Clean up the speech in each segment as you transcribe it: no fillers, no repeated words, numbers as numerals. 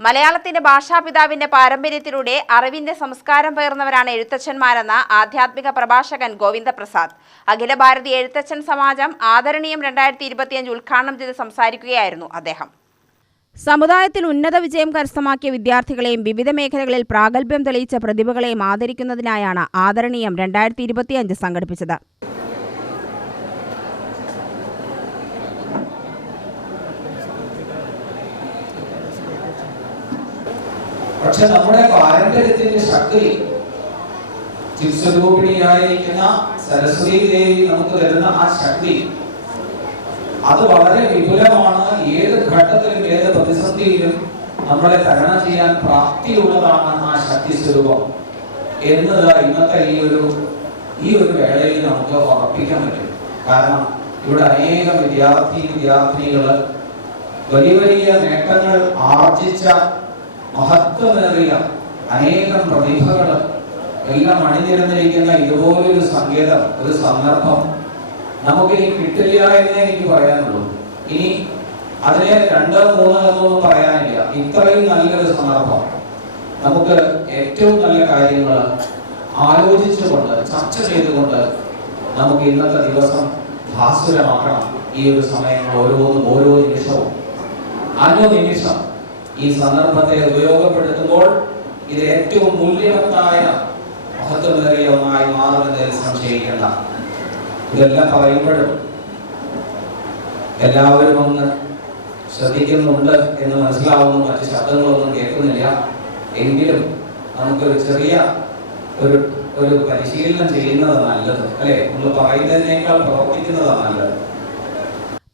മലയാളത്തിന്റെ ഭാഷാപിതാവിന്റെ പാരമ്പര്യത്തിലൂടെ അറിവിന്റെ സംസ്കാരം പേർന്നവരാണ് എഴുത്തച്ഛന്മാരെന്ന് ആധ്യാത്മിക പ്രഭാഷകൻ ഗോവിന്ദപ്രസാദ്. അഖില ഭാരതീയ എഴുത്തച്ഛൻ സമാജം ആദരണീയം 2025 ഉദ്ഘാടനം ചെയ്ത് സംസാരിക്കുകയായിരുന്നു അദ്ദേഹം. സമുദായത്തിൽ ഉന്നത വിജയം കരസ്ഥമാക്കിയ വിദ്യാർത്ഥികളെയും വിവിധ മേഖലകളിൽ പ്രാഗൽഭ്യം തെളിയിച്ച പ്രതിഭകളെയും ആദരിക്കുന്നതിനായാണ് ആദരണീയം 2025 സംഘടിപ്പിച്ചത്. പക്ഷെ നമ്മുടെ പാരമ്പര്യത്തിന്റെ ശക്തി ചിത്സ്വരൂപിണിയായിരിക്കുന്ന സരസ്വതി ദേവി നമുക്ക് തരുന്ന ആ ശക്തി അത് വളരെ വിപുലമാണ്. ഏത് ഘട്ടത്തിലും ഏത് പ്രതിസന്ധിയിലും നമ്മളെ തരണം ചെയ്യാൻ പ്രാപ്തിയുള്ളതാണ് ആ ശക്തി സ്വരൂപം എന്നത് ഇന്നത്തെ ഈ ഒരു വേളയിൽ നമുക്ക് ഉറപ്പിക്കാൻ പറ്റും. കാരണം ഇവിടെ അനേകം വിദ്യാർത്ഥിനികള് വലിയ നേട്ടങ്ങൾ ആർജിച്ച മഹത്വമേറിയ അനേകം പ്രതിഭകൾ എല്ലാം അണിനിരന്നിരിക്കുന്ന ഇതുപോലൊരു സങ്കേതം, ഒരു സന്ദർഭം നമുക്കിനി കിട്ടില്ല എന്നേ എനിക്ക് പറയാനുള്ളൂ. ഇനി അതിനെ 2, 3 എന്നൊന്നും പറയാനില്ല. ഇത്രയും നല്ലൊരു സന്ദർഭം നമുക്ക് ഏറ്റവും നല്ല കാര്യങ്ങൾ ആലോചിച്ചുകൊണ്ട് ചർച്ച ചെയ്തുകൊണ്ട് നമുക്ക് ഇന്നത്തെ ദിവസം ഭാസുരമാക്കണം. ഈ ഒരു സമയങ്ങൾ ഓരോ നിമിഷവും അനുനിമിഷം ഈ സന്ദർഭത്തെ ഉപയോഗപ്പെടുത്തുമ്പോൾ ഇത് ഏറ്റവും മൂല്യവത്തായ മഹത്വമേറിയ ഒന്നായി മാറുന്നതിൽ സംശയിക്കേണ്ട. ഇതെല്ലാം പറയുമ്പോഴും എല്ലാവരും ഒന്ന് ശ്രദ്ധിക്കുന്നുണ്ട് എന്ന് മനസ്സിലാവുന്നു. മറ്റു ശബ്ദങ്ങളൊന്നും കേൾക്കുന്നില്ല. എങ്കിലും നമുക്കൊരു ചെറിയ ഒരു പരിശീലനം ചെയ്യുന്നത് നല്ലത്, അല്ലെ? നമ്മൾ പറയുന്നതിനേക്കാൾ പ്രവർത്തിക്കുന്നതാണ് നല്ലത്.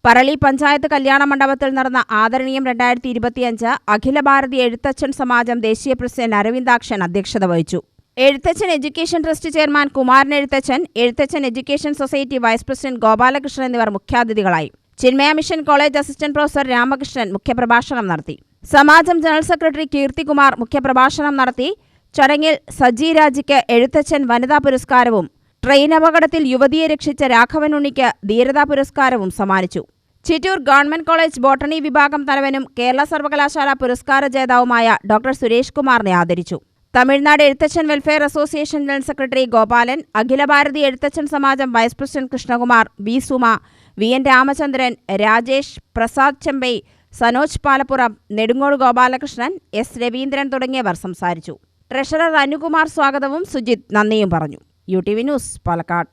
പറളി പഞ്ചായത്ത് കല്യാണ മണ്ഡപത്തിൽ നടന്ന ആദരണീയം 2025 അഖില ഭാരതീയ എഴുത്തച്ഛൻ സമാജം ദേശീയ പ്രസിഡന്റ് അരവിന്ദാക്ഷൻ അധ്യക്ഷത വഹിച്ചു. Ezhuthachan education trust chairman Kumaran Ezhuthachan, Ezhuthachan education society vice president Gopalakrishnan എന്നിവർ മുഖ്യാതിഥികളായി. Chinmaya mission college assistant professor Ramakrishnan മുഖ്യപ്രഭാഷണം നടത്തി. സമാജം ജനറൽ സെക്രട്ടറി കീർത്തികുമാർ മുഖ്യപ്രഭാഷണം നടത്തി. ചടങ്ങിൽ സജി രാജിക്ക് എഴുത്തച്ഛൻ വനിതാ പുരസ്കാരവും ട്രെയിൻ അപകടത്തിൽ യുവതിയെ രക്ഷിച്ച രാഘവൻ ഉണ്ണിക്ക് ധീരതാ പുരസ്കാരവും സമ്മാനിച്ചു. ചിറ്റൂർ ഗവൺമെന്റ് കോളേജ് ബോട്ടണി വിഭാഗം തലവനും കേരള സർവകലാശാല പുരസ്കാര ജേതാവുമായ ഡോക്ടർ സുരേഷ് കുമാറിനെ ആദരിച്ചു. Tamil Nadu Ezhuthachan welfare association general secretary Gopalan, Akhila Bharatiya Ezhuthachan Samajam vice president Krishnakumar, V Suma, VN Ramachandran, Rajesh, Prasad Chembai, Sanoj Palappuram, Nedungode Gopalakrishnan, S Raveendran തുടങ്ങിയവർ സംസാരിച്ചു. ട്രഷറർ അനുകുമാർ സ്വാഗതവും സുജിത് നന്ദിയും പറഞ്ഞു. UTV news, Palakkad.